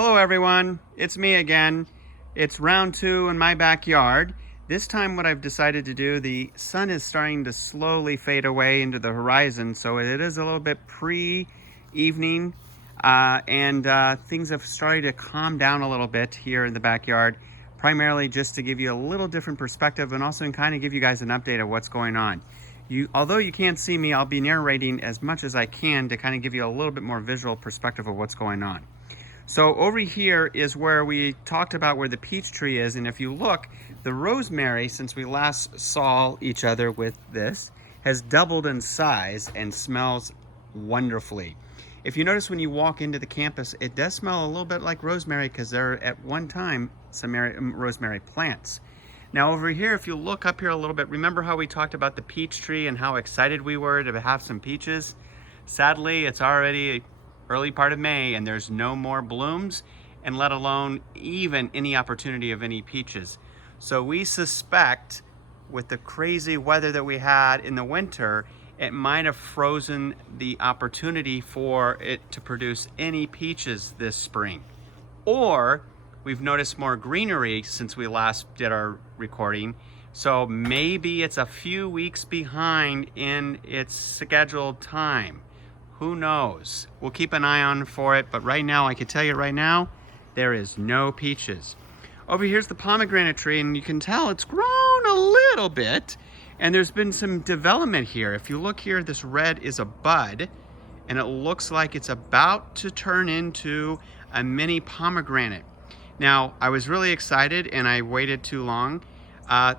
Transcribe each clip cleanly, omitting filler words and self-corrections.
Hello everyone, it's me again. It's round 2 in my backyard. This time what I've decided to do, the sun is starting to slowly fade away into the horizon, so it is a little bit pre-evening and things have started to calm down a little bit here in the backyard, primarily just to give you a little different perspective and also kind of give you guys an update of what's going on. Although you can't see me, I'll be narrating as much as I can to kind of give you a little bit more visual perspective of what's going on. So over here is where we talked about where the peach tree is, and if you look, the rosemary, since we last saw each other with this, has doubled in size and smells wonderfully. If you notice when you walk into the campus, it does smell a little bit like rosemary because there are at one time some rosemary plants. Now over here, if you look up here a little bit, remember how we talked about the peach tree and how excited we were to have some peaches? Sadly, it's already early part of May and there's no more blooms, and let alone even any opportunity of any peaches. So we suspect with the crazy weather that we had in the winter, it might have frozen the opportunity for it to produce any peaches this spring. Or we've noticed more greenery since we last did our recording, so maybe it's a few weeks behind in its scheduled time. Who knows? We'll keep an eye on for it, but right now, I can tell you right now, there is no peaches. Over here's the pomegranate tree, and you can tell it's grown a little bit, and there's been some development here. If you look here, this red is a bud, and it looks like it's about to turn into a mini pomegranate. Now, I was really excited, and I waited too long.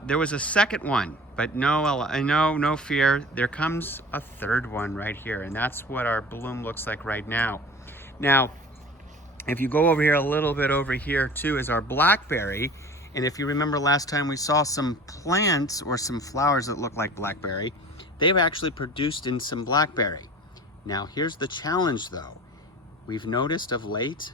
There was a second one, but no fear. There comes a third one right here, and that's what our bloom looks like right now. Now, if you go over here a little bit over here too is our blackberry, and if you remember last time we saw some plants or some flowers that look like blackberry, they've actually produced in some blackberry. Now, here's the challenge though. We've noticed of late,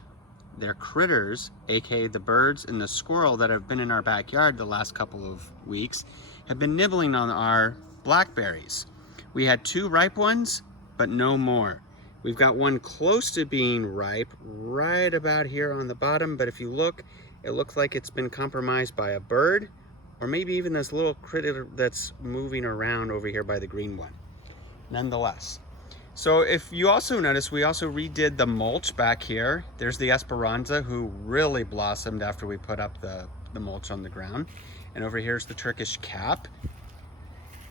they're critters, aka the birds and the squirrel that have been in our backyard the last couple of weeks, have been nibbling on our blackberries. We had 2 ripe ones, but no more. We've got one close to being ripe, right about here on the bottom, but if you look, it looks like it's been compromised by a bird, or maybe even this little critter that's moving around over here by the green one. Nonetheless. So if you also notice, we also redid the mulch back here. There's the Esperanza, who really blossomed after we put up the mulch on the ground. And over here's the Turkish cap.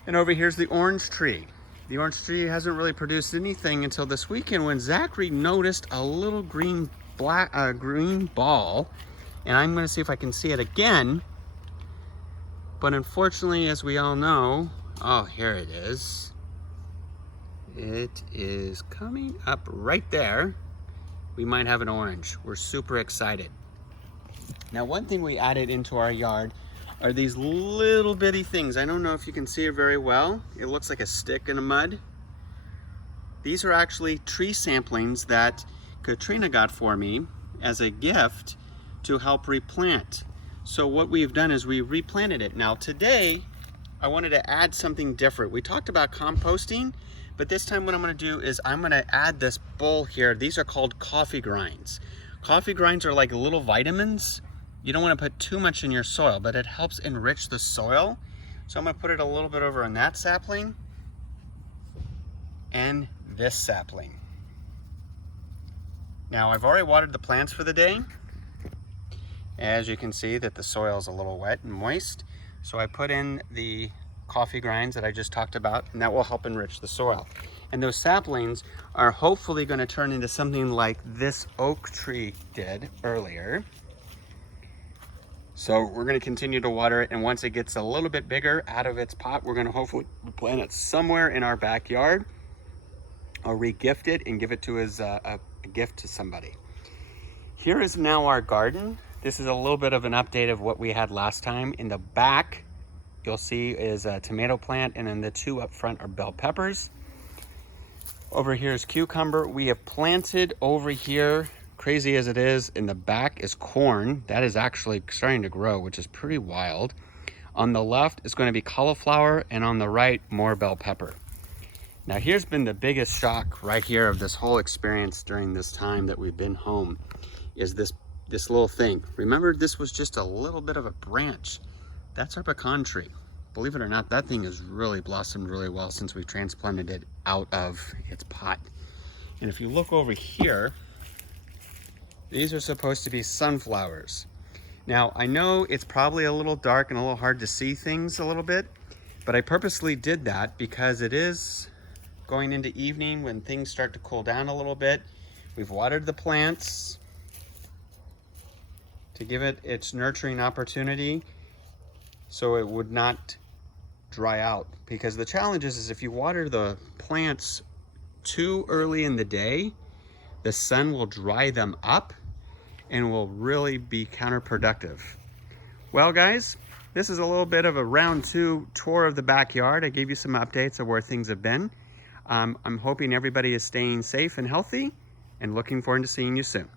And over here's the orange tree. The orange tree hasn't really produced anything until this weekend when Zachary noticed a little green ball. And I'm gonna see if I can see it again. But unfortunately, as we all know, oh, here it is. It is coming up right there. We might have an orange. We're super excited. Now, one thing we added into our yard are these little bitty things. I don't know if you can see it very well. It looks like a stick in the mud. These are actually tree samplings that Katrina got for me as a gift to help replant. So what we've done is we replanted it. Now today, I wanted to add something different. We talked about composting, but this time what I'm gonna do is I'm gonna add this bowl here. These are called coffee grinds. Coffee grinds are like little vitamins. You don't wanna put too much in your soil, but it helps enrich the soil. So I'm gonna put it a little bit over on that sapling and this sapling. Now I've already watered the plants for the day. As you can see that the soil is a little wet and moist. So I put in the coffee grinds that I just talked about, and that will help enrich the soil. And those saplings are hopefully going to turn into something like this oak tree did earlier. So we're going to continue to water it, and once it gets a little bit bigger out of its pot, we're going to hopefully plant it somewhere in our backyard or re-gift it and give it to as a gift to somebody. Here is now our garden. This is a little bit of an update of what we had last time. In the back, you'll see is a tomato plant, and then the 2 up front are bell peppers. Over here is cucumber. We have planted over here, crazy as it is, in the back is corn. That is actually starting to grow, which is pretty wild. On the left is going to be cauliflower, and on the right, more bell pepper. Now here's been the biggest shock right here of this whole experience during this time that we've been home. is this little thing. Remember, this was just a little bit of a branch. That's our pecan tree. Believe it or not, that thing has really blossomed really well since we transplanted it out of its pot. And if you look over here, these are supposed to be sunflowers. Now, I know it's probably a little dark and a little hard to see things a little bit, but I purposely did that because it is going into evening when things start to cool down a little bit. We've watered the plants to give it its nurturing opportunity so it would not dry out. Because the challenge is if you water the plants too early in the day, the sun will dry them up and will really be counterproductive. Well guys, this is a little bit of a round 2 tour of the backyard. I gave you some updates of where things have been. I'm hoping everybody is staying safe and healthy and looking forward to seeing you soon.